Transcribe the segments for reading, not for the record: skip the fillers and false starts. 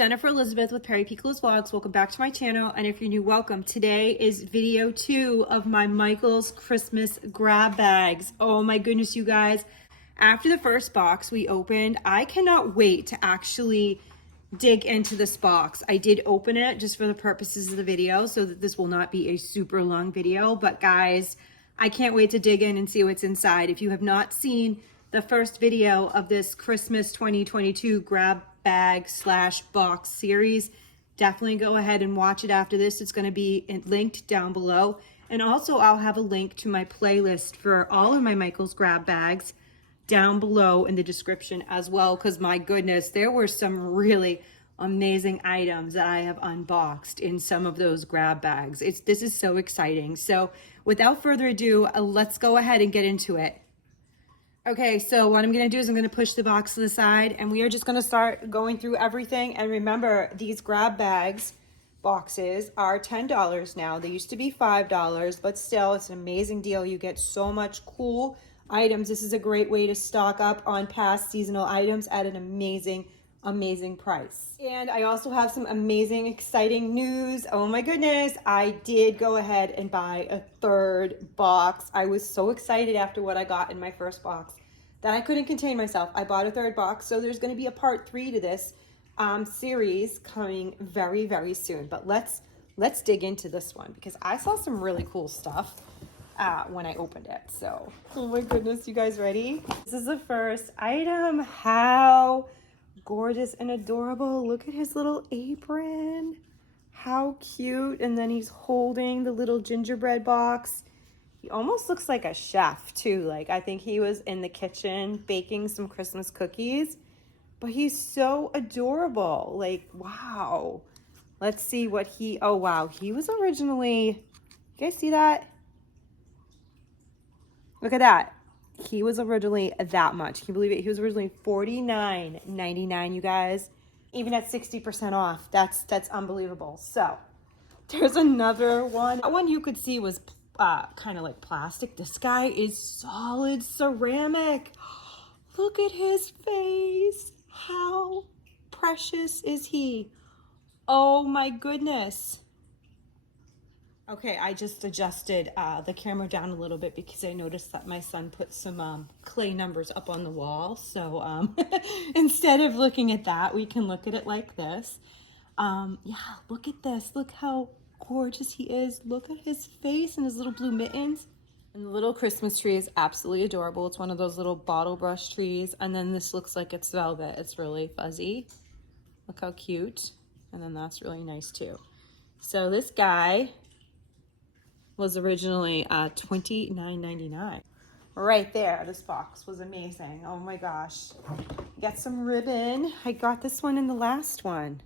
Jennifer Elizabeth with Perry Piccolo's Vlogs. Welcome back to my channel, and if you're new, welcome. Today is video 2 of my Michael's Christmas grab bags. Oh my goodness, you guys. After the first box we opened, I cannot wait to actually dig into this box. I did open it just for the purposes of the video, so that this will not be a super long video, but guys, I can't wait to dig in and see what's inside. If you have not seen the first video of this Christmas 2022 grab bag / box series, definitely go ahead and watch it after this. It's going to be linked down below, and also I'll have a link to my playlist for all of my Michael's grab bags down below in the description as well, because my goodness, there were some really amazing items that I have unboxed in some of those grab bags. This is so exciting. So without further ado, let's go ahead and get into it. Okay, so what I'm going to do is I'm going to push the box to the side, and we are just going to start going through everything. And remember, these grab bags boxes are $10 now. They used to be $5, but still, it's an amazing deal. You get so much cool items. This is a great way to stock up on past seasonal items at an amazing price. And I also have some amazing, exciting news. Oh my goodness, I did go ahead and buy a third box. I was so excited after what I got in my first box that I couldn't contain myself. I bought a third box, so there's going to be a part 3 to this series coming very soon. But let's dig into this one, because I saw some really cool stuff when I opened it. So, oh my goodness, you guys ready? This is the first item. How gorgeous and adorable. Look at his little apron. How cute. And then he's holding the little gingerbread box. He almost looks like a chef too. Like, I think he was in the kitchen baking some Christmas cookies, but he's so adorable. Like, wow. Let's see what oh wow, he was originally, you guys see that? Look at that. He was originally that much. Can you believe it? He was originally $49.99, you guys. Even at 60% off. That's unbelievable. So there's another one. That one you could see was kind of like plastic. This guy is solid ceramic. Look at his face. How precious is he? Oh my goodness. Okay, I just adjusted the camera down a little bit because I noticed that my son put some clay numbers up on the wall. So instead of looking at that, we can look at it like this. Yeah, look at this. Look how gorgeous he is. Look at his face and his little blue mittens. And the little Christmas tree is absolutely adorable. It's one of those little bottle brush trees. And then this looks like it's velvet. It's really fuzzy. Look how cute. And then that's really nice too. So this guy was originally $29.99. Right there, this box was amazing. Oh my gosh. Got some ribbon. I got this one in the last one.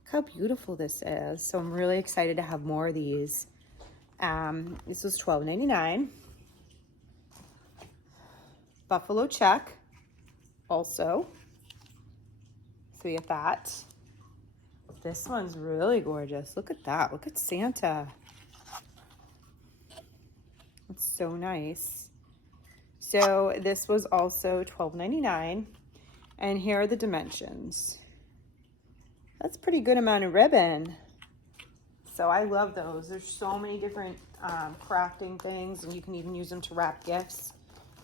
Look how beautiful this is. So I'm really excited to have more of these. This was $12.99. Buffalo check also. So you get that. This one's really gorgeous. Look at that. Look at Santa. It's so nice. So this was also $12.99, and here are the dimensions. That's a pretty good amount of ribbon. So I love those. There's so many different crafting things, and you can even use them to wrap gifts.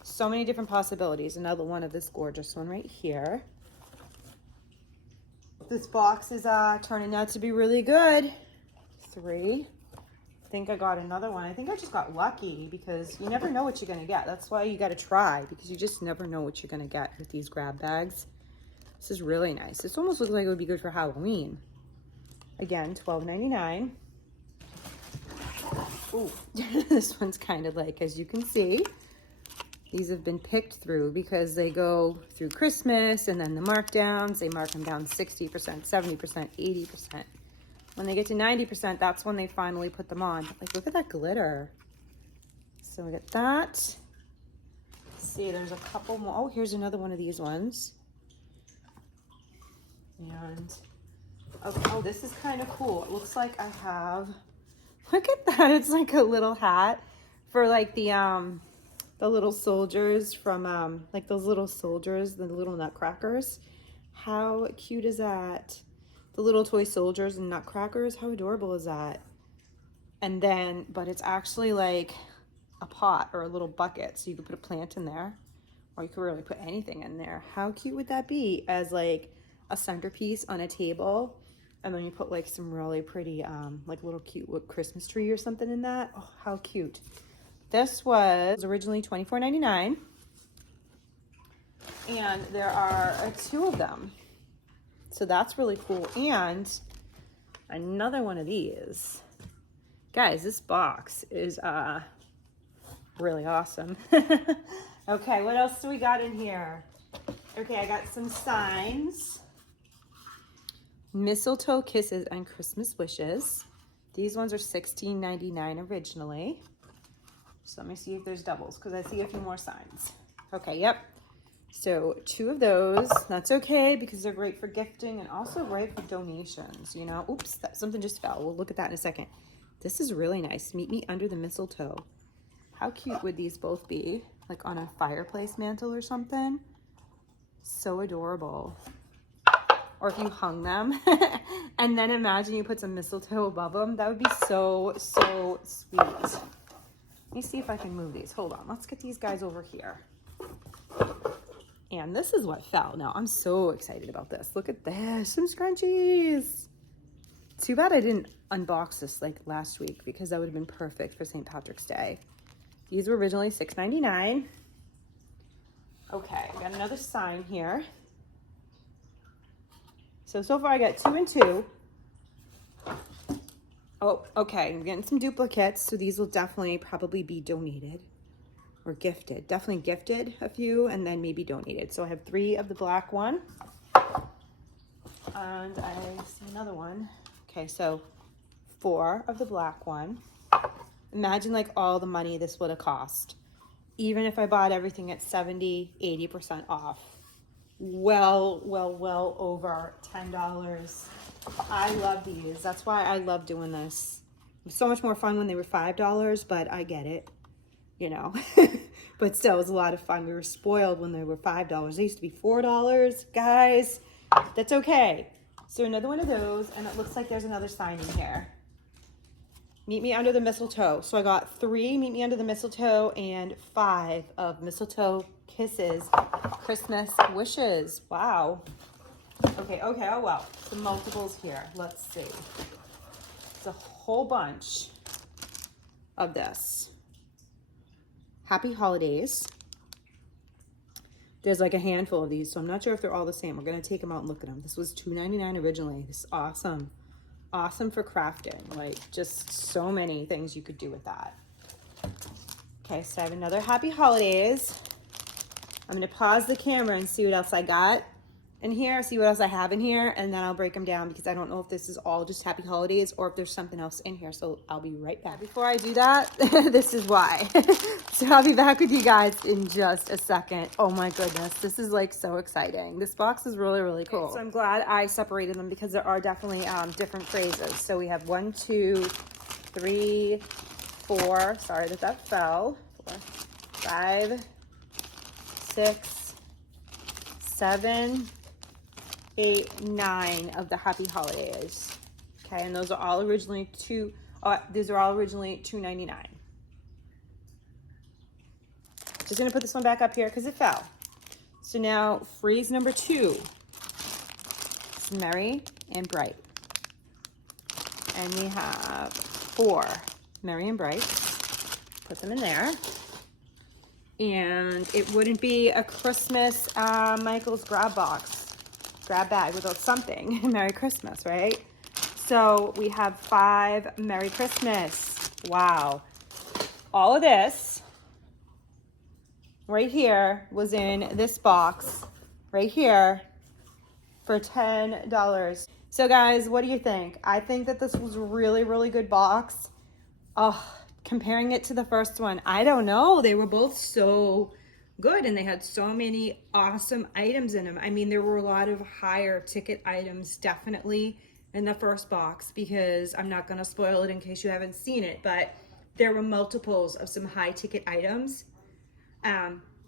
So many different possibilities. Another one of this gorgeous one right here. This box is turning out to be really good. 3. I think I got another one. I think I just got lucky, because you never know what you're going to get. That's why you got to try, because you just never know what you're going to get with these grab bags. This is really nice. This almost looks like it would be good for Halloween. Again, $12.99. Ooh, this one's kind of like, as you can see, these have been picked through because they go through Christmas, and then the markdowns, they mark them down 60%, 70%, 80%. When they get to 90%, that's when they finally put them on. But like, look at that glitter. So we got that. Let's see, there's a couple more. Oh, here's another one of these ones. And oh, this is kind of cool. It looks like I have, look at that. It's like a little hat for like the little soldiers from like those little soldiers, the little nutcrackers. How cute is that? the little toy soldiers and nutcrackers. How adorable is that? And then, but it's actually like a pot or a little bucket, so you could put a plant in there, or you could really put anything in there. How cute would that be as like a centerpiece on a table? And then you put like some really pretty like little cute Christmas tree or something in that. Oh, how cute. This was originally $24.99, and there are 2 of them, so that's really cool. And another one of these. Guys, this box is really awesome. Okay, what else do we got in here? Okay, I got some signs. Mistletoe kisses and Christmas wishes. These ones are $16.99 originally. So let me see if there's doubles, because I see a few more signs. Okay, yep. So 2 of those. That's okay, because they're great for gifting and also great for donations, you know. Oops, something just fell. We'll look at that in a second. This is really nice. Meet me under the mistletoe. How cute would these both be? Like on a fireplace mantle or something? So adorable. Or if you hung them and then imagine you put some mistletoe above them. That would be so, so sweet. Let me see if I can move these. Hold on. Let's get these guys over here. And this is what fell. Now, I'm so excited about this. Look at this. Some scrunchies. Too bad I didn't unbox this like last week, because that would have been perfect for St. Patrick's Day. These were originally $6.99. Okay, I got another sign here. So far I got 2 and 2. Oh, okay, I'm getting some duplicates, so these will definitely probably be donated or gifted. Definitely gifted a few, and then maybe donated. So I have 3 of the black one, and I see another one. Okay, so 4 of the black one. Imagine like all the money this would have cost, even if I bought everything at 70–80% off. Well over $10. I love these. That's why I love doing this. It was so much more fun when they were $5, but I get it, you know. But still, it was a lot of fun. We were spoiled when they were $5. They used to be $4, guys. That's okay. So another one of those, and it looks like there's another sign in here. Meet me under the mistletoe. So I got 3 meet me under the mistletoe and 5 of mistletoe kisses, Christmas wishes. Wow. Okay, oh well. Some multiples here. Let's see. It's a whole bunch of this. Happy holidays. There's like a handful of these, so I'm not sure if they're all the same. We're gonna take them out and look at them. This was $2.99 originally. This is awesome. Awesome for crafting. Like, just so many things you could do with that. Okay, so I have another happy holidays. I'm gonna pause the camera and see what else I got in here, see what else I have in here, and then I'll break them down, because I don't know if this is all just happy holidays or if there's something else in here. So I'll be right back. Before I do that, this is why. So I'll be back with you guys in just a second. Oh my goodness, this is like so exciting. This box is really, really cool. So I'm glad I separated them, because there are definitely different phrases. So we have 1, 2, 3, 4. Sorry that fell. 4, 5, 6, 7, 8, 9 of the happy holidays. Okay, and those are all originally these are all originally $2.99. Just gonna put this one back up here because it fell. So now phrase number 2. It's merry and bright. And we have 4 merry and bright. Put them in there. And it wouldn't be a Christmas Michael's grab bag without something. Merry Christmas, right? So we have 5 Merry Christmas. Wow. All of this right here was in this box right here for $10. So guys, what do you think? I think that this was a really, really good box. Oh, comparing it to the first one, I don't know. They were both so good, and they had so many awesome items in them. I mean, there were a lot of higher ticket items definitely in the first box, because I'm not going to spoil it in case you haven't seen it, but there were multiples of some high ticket items.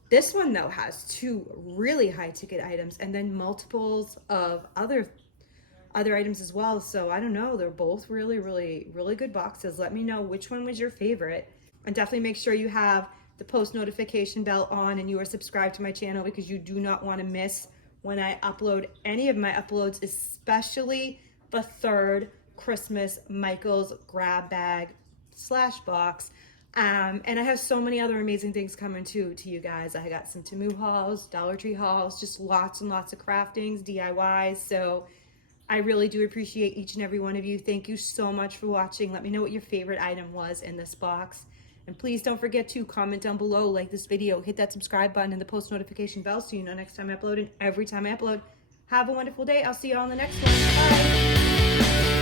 This one though has 2 really high ticket items, and then multiples of other items as well. So I don't know, they're both really, really, really good boxes. Let me know which one was your favorite. And definitely make sure you have the post notification bell on and you are subscribed to my channel, because you do not want to miss when I upload any of my uploads, especially the third Christmas Michaels grab bag slash box. And I have so many other amazing things coming to you guys. I got some Temu hauls, Dollar Tree hauls, just lots and lots of craftings, DIYs. So I really do appreciate each and every one of you. Thank you so much for watching. Let me know what your favorite item was in this box. And please don't forget to comment down below, like this video, hit that subscribe button and the post notification bell so you know next time I upload and every time I upload. Have a wonderful day. I'll see you all in the next one. Bye.